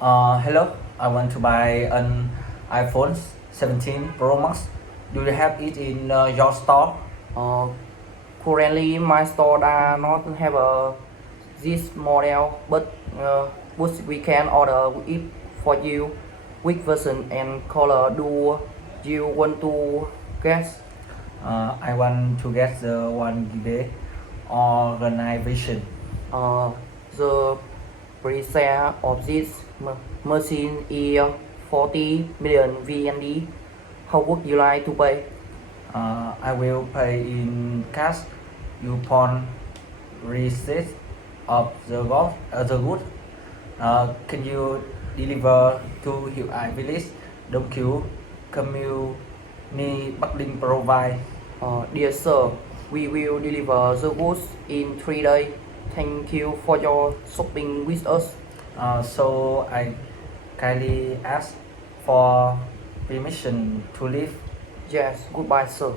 Hello, I want to buy an iPhone 17 Pro Max. Do you have it in your store? Currently, my store does not have this model, but we can order it for you. Which version and color do you want to get? I want to get the 1 GB or the night vision. The price of this machine is 40 million VND. How would you like to pay? I will pay in cash upon receipt of the good. Can you deliver to Hiệp Ái Village, Đông Cứu, Community Bắc Ninh provide? Dear sir, we will deliver the goods in 3 days. Thank you for your shopping with us. So I kindly ask for permission to leave. Yes, goodbye sir.